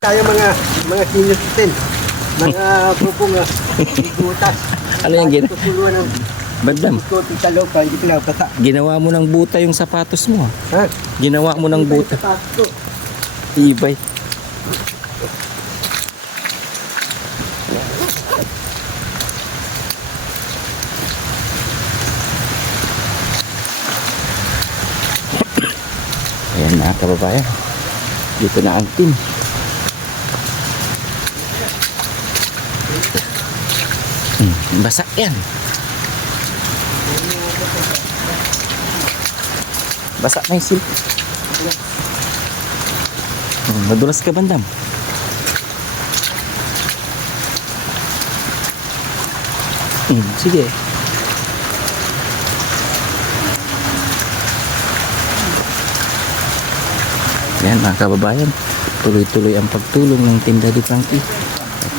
Tayo mga senior citizen, mga grupong butas. Ano yung Tutuluan ng Bandam, tuti sa loob, hindi ko lang bata. ginawa mo ng buta yung sapatos mo. Ha? Ginawa mo ng buta. Sapatos ko. Ibay. Ayan na kababayan. Dito na ang team. Basa yan. Basa na yung silk. Madulas ka bandam. Sige. Yan mga kababayan, tuloy-tuloy ang pagtulong ng Team Daddy Frankie.